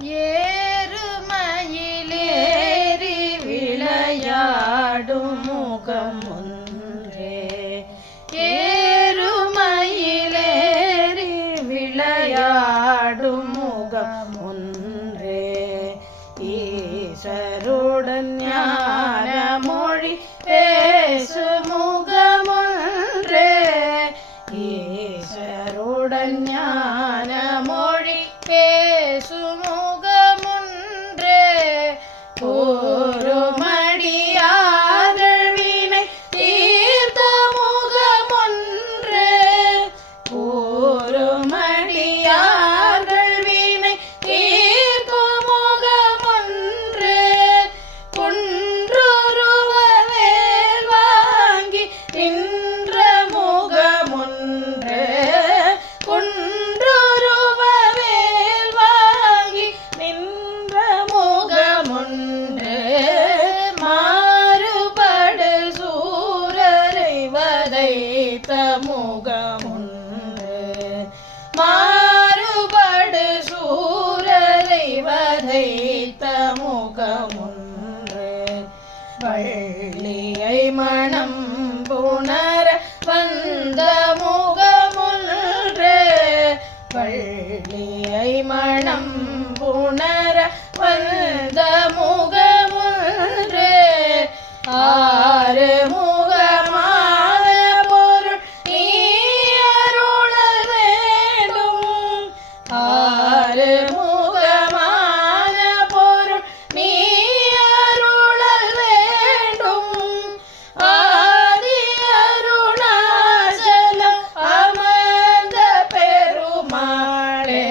ஏறுமயிலேறி விளையாடும் முகம் ஒன்றே. ஏறுமயிலேறி விளையாடும் முகம் ஒன்றே. ஈசருடன் ஞான மொழி பேசும் முகம் ஒன்றே. ஈசருடன் ஞான மொழி பேசும் முகம் ஒன்றே. கூறுமடியார்கள் வினை தீர்த்த முகம் ஒன்றே. கூறுமடியார்கள் வினை தீர்த்த முகம் ஒன்றே. குன்றுருவ வேல் வாங்கி நின்ற முகம் ஒன்றே. குன்றுருவ வேல் வாங்கி நின்ற முகம் ஒன்றே. மாறுபடு சூரரை வதைத்த முகம் ஒன்றே. மாறுபடு சூரரை வதைத்த முகம் ஒன்றே. வள்ளியை மனம் புணர வந்த முகம் ஒன்றே. வள்ளியை மனம் புணர வந்த முகம் ஒன்றே. ஆறு முகமான பொருள் நீ அருள வேண்டும். ஆறு முகமான பொருள் நீ அருள வேண்டும். ஆதி அருணாச்சலம் அமர்ந்த பெருமாளே.